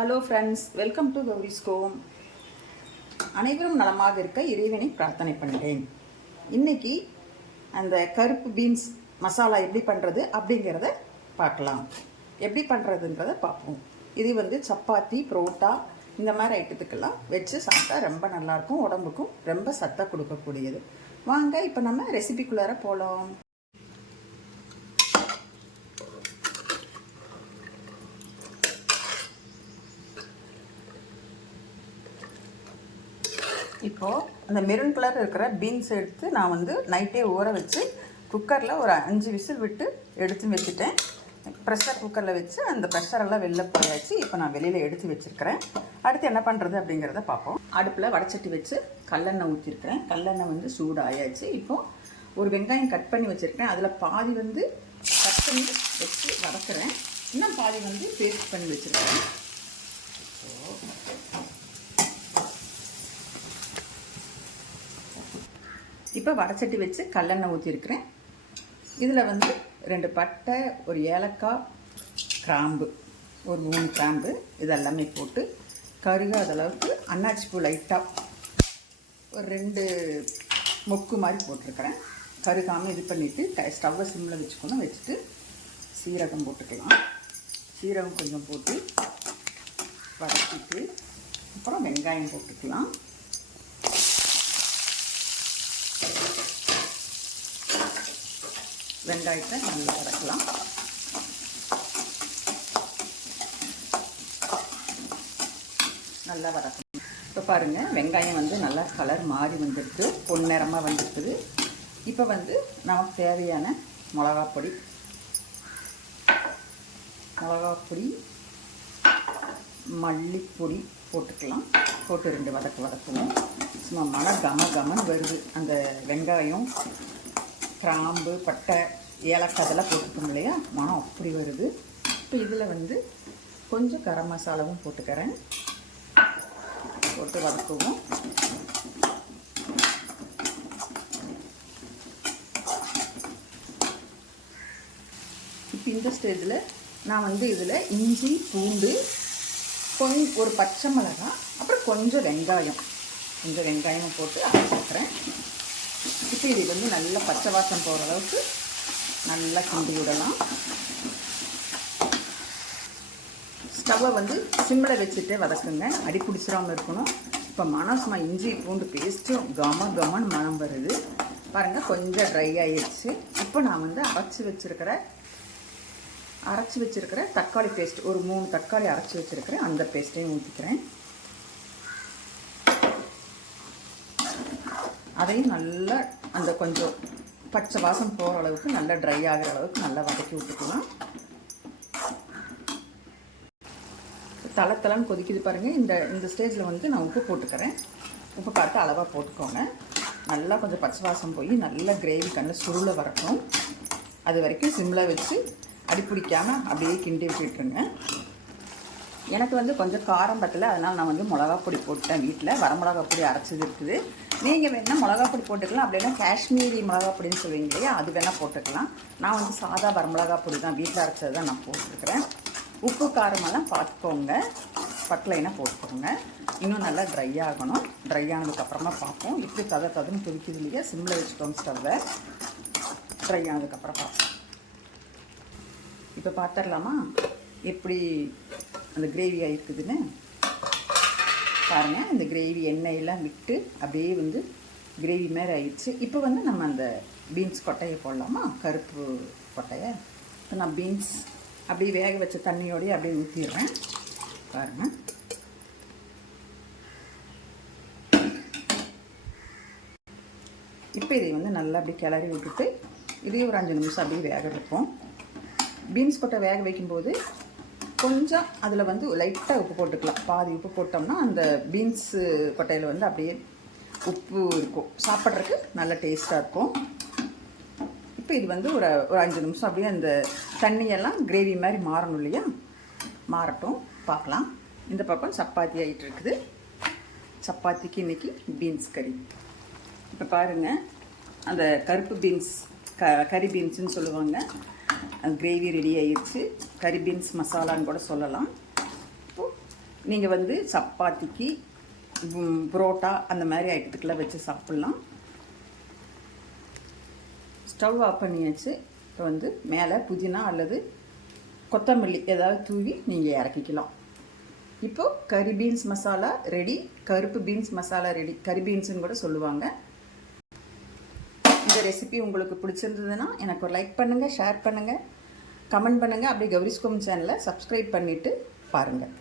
Hello friends, welcome to Gowri's home. அனைவரும் நலமாக இருக்க இறைவனை பிரார்த்தனை பண்ணுறேன். இன்னைக்கு அந்த கருப்பு பீன்ஸ் மசாலா எப்படி பண்ணுறது அப்படிங்கிறத பார்க்கலாம். எப்படி பண்ணுறதுங்கிறத பார்ப்போம். இது வந்து சப்பாத்தி, புரோட்டா இந்த மாதிரி ஐட்டத்துக்கெல்லாம் வச்சு சாப்பிட்டா ரொம்ப நல்லாயிருக்கும். உடம்புக்கும் ரொம்ப சத்தை கொடுக்கக்கூடியது. வாங்க இப்போ நம்ம ரெசிபிக்குள்ளார போகலாம். இப்போது அந்த மெரூன் கலர் இருக்கிற பீன்ஸ் எடுத்து நான் வந்து நைட்டே ஊற வச்சு குக்கரில் ஒரு 5 விசில் விட்டு எடுத்து வச்சுட்டேன். ப்ரெஷர் குக்கரில் வச்சு அந்த ப்ரெஷரெல்லாம் வெளில போயாச்சு. இப்போ நான் வெளியில் எடுத்து வச்சுருக்கிறேன். அடுத்து என்ன பண்ணுறது அப்படிங்கிறத பார்ப்போம். அடுப்பில் வடச்சட்டி வச்சு கல்லெண்ணெய் ஊற்றிருக்கிறேன். கல்லெண்ணெய் வந்து சூடு ஆயாச்சு. இப்போது ஒரு வெங்காயம் கட் பண்ணி வச்சுருக்கேன். அதில் பாதி வந்து கட் பண்ணி வச்சு வதக்குறேன். இன்னும் பாதி வந்து பேஸ்ட் பண்ணி வச்சுருக்கேன். இப்போ வடச்சட்டி வச்சு கல்லெண்ணெய் ஊற்றிருக்கிறேன். இதில் வந்து 2 பட்டை, ஒரு ஏலக்காய், கிராம்பு, ஒரு 3 கிராம்பு இதெல்லாமே போட்டு கருகாத அளவுக்கு அன்னாச்சி பூ லைட்டாக ஒரு 2 மொக்கு மாதிரி போட்டிருக்கிறேன். கருகாமல் இது பண்ணிவிட்டு ஸ்டவ்வை சிம்மில் வச்சுக்கணும். வச்சுட்டு சீரகம் போட்டுக்கலாம். சீரகம் கொஞ்சம் போட்டு வதக்கிட்டு அப்புறம் வெங்காயம் போட்டுக்கலாம். வெங்காயத்தை நல்லா வதக்கலாம். நல்லா வதக்கணும். இப்போ பாருங்கள், வெங்காயம் வந்து நல்லா கலர் மாறி வந்துடுது, பொன்னிறமாக வந்துடுது. இப்போ வந்து நமக்கு தேவையான மிளகாப்பொடி, மல்லிப்பொடி போட்டுக்கலாம். போட்டு 2 வதக்குவோம். சும்மா மழை கமன்னு வருது. அந்த வெங்காயம், கிராம்பு, பட்டை, ஏலக்காய் அதெல்லாம் போட்டுக்கோம் இல்லையா, மனம் அப்படி வருது. இப்போ இதில் வந்து கொஞ்சம் கரம் மசாலாவும் போட்டுக்கிறேன். போட்டு வதக்குவோம். இப்போ இந்த ஸ்டேஜில் நான் வந்து இதில் இஞ்சி, பூண்டு, ஒரு பச்சை மிளகாய், அப்புறம் கொஞ்சம் வெங்காயமும் போட்டு அரைச்சிக்கிறேன். இப்போ இது வந்து நல்லா பச்சை வாசம் போகிற அளவுக்கு நல்லா கிண்டி விடலாம். ஸ்டவ்வை வந்து சிம்மில் வச்சுட்டே வதக்குங்க, அடி பிடிச்சிடாமல் இருக்கணும். இப்போ மனசுமா இஞ்சி பூண்டு பேஸ்ட்டும் கமன்னு மனம் வருது பாருங்கள். கொஞ்சம் ட்ரை ஆகிடுச்சு. இப்போ நான் வந்து அரைச்சி வச்சுருக்கிற தக்காளி பேஸ்ட், ஒரு 3 தக்காளி அரைச்சி வச்சுருக்கிறேன். அந்த பேஸ்ட்டையும் ஊற்றிக்கிறேன். அதையும் நல்லா அந்த கொஞ்சம் பச்சை வாசம் போகிற அளவுக்கு நல்லா ட்ரை ஆகிற அளவுக்கு நல்லா வதக்கி விட்டுக்கலாம். தளன்னு கொதிக்குது பாருங்கள். இந்த ஸ்டேஜில் வந்து நான் உப்பு போட்டுக்கிறேன். உப்பு பார்த்து அளவாக போட்டுக்கோங்க. நல்லா கொஞ்சம் பச்சை வாசம் போய் நல்லா கிரேவி கண்ணில் சுருளை வரட்டும். அது வரைக்கும் சிம்மில் வச்சு அடிப்பிடிக்காமல் அப்படியே கிண்டி விட்டுருங்க. எனக்கு வந்து கொஞ்சம் காரம் பத்தலை, அதனால் நான் வந்து மிளகாப்பொடி போட்டேன். வீட்டில் வரமிளகாப்பொடி அரைச்சது இருக்குது. நீங்கள் வேணால் மிளகாப்பொடி போட்டுக்கலாம். அப்படின்னா காஷ்மீரி மிளகாப்பொடின்னு சொல்லுவீங்க இல்லையா, அது வேணால் போட்டுக்கலாம். நான் வந்து சாதா வரமிளகாப்பொடி தான், வீட்டில் அரைச்சது தான் நான் போட்டுருக்கிறேன். உப்பு காரமெல்லாம் பார்த்துக்கோங்க, பட்டலைனா போட்டுக்கோங்க. இன்னும் நல்லா ட்ரை ஆகணும். ட்ரை ஆனதுக்கப்புறமா பார்ப்போம். இப்படி ததுன்னு கொதிக்குது இல்லையா, சிம்மில் வச்சுக்கோங்க ஸ்டவ்வை. ட்ரை ஆனதுக்கப்புறம் பார்ப்போம். இப்போ பார்த்துடலாமா எப்படி அந்த கிரேவி ஆகிருக்குதுன்னு பாருங்கள். இந்த கிரேவி எண்ணெயெல்லாம் விட்டு அப்படியே வந்து கிரேவி மாதிரி ஆயிடுச்சு. இப்போ வந்து நம்ம அந்த பீன்ஸ் கொட்டையை போடலாமா, கருப்பு கொட்டையை. இப்போ நான் பீன்ஸ் அப்படியே வேக வச்ச தண்ணியோடய அப்படியே ஊற்றிடுறேன் பாருங்கள். இப்போ இதை வந்து நல்லா அப்படியே கிளறி விட்டுட்டு இதையும் ஒரு 5 நிமிஷம் அப்படியே வேக வைப்போம். பீன்ஸ் கொட்டை வேக வைக்கும்போது கொஞ்சம் அதில் வந்து லைட்டாக உப்பு போட்டுக்கலாம். பாதி உப்பு போட்டோம்னா அந்த பீன்ஸு கொட்டையில் வந்து அப்படியே உப்பு இருக்கும், சாப்பிட்றதுக்கு நல்ல டேஸ்ட்டாக இருக்கும். இப்போ இது வந்து ஒரு 5 நிமிஷம் அப்படியே அந்த தண்ணியெல்லாம் கிரேவி மாதிரி மாறணும் இல்லையா, மாறட்டும் பார்க்கலாம். இந்த பக்கம் சப்பாத்தி ஆகிட்டு இருக்குது. சப்பாத்திக்கு இன்றைக்கி பீன்ஸ் கறி. இப்போ பாருங்கள், அந்த கருப்பு பீன்ஸ் கறி பீன்ஸுன்னு சொல்லுவாங்க. கிரேவி ரெடி ஆயிடுச்சு. கறி பீன்ஸ் மசாலான்னு கூட சொல்லலாம். இப்போது நீங்கள் வந்து சப்பாத்திக்கு புரோட்டா அந்த மாதிரி ஐட்டத்துக்கெல்லாம் வச்சு சாப்பிட்லாம். ஸ்டவ் ஆஃப் பண்ணியாச்சு. இப்போ வந்து மேலே புதினா அல்லது கொத்தமல்லி ஏதாவது தூவி நீங்கள் இறக்கிக்கலாம். இப்போது கறி பீன்ஸ் மசாலா ரெடி. கருப்பு பீன்ஸ் மசாலா ரெடி. கறி பீன்ஸுன்னு கூட சொல்லுவாங்க. இந்த ரெசிபி உங்களுக்கு பிடிச்சிருந்ததுன்னா எனக்கு ஒரு லைக் பண்ணுங்கள், ஷேர் பண்ணுங்கள், கமெண்ட் பண்ணுங்கள். அப்படியே கௌரிஸ் கோம் சேனலை சப்ஸ்கிரைப் பண்ணிவிட்டு பாருங்கள்.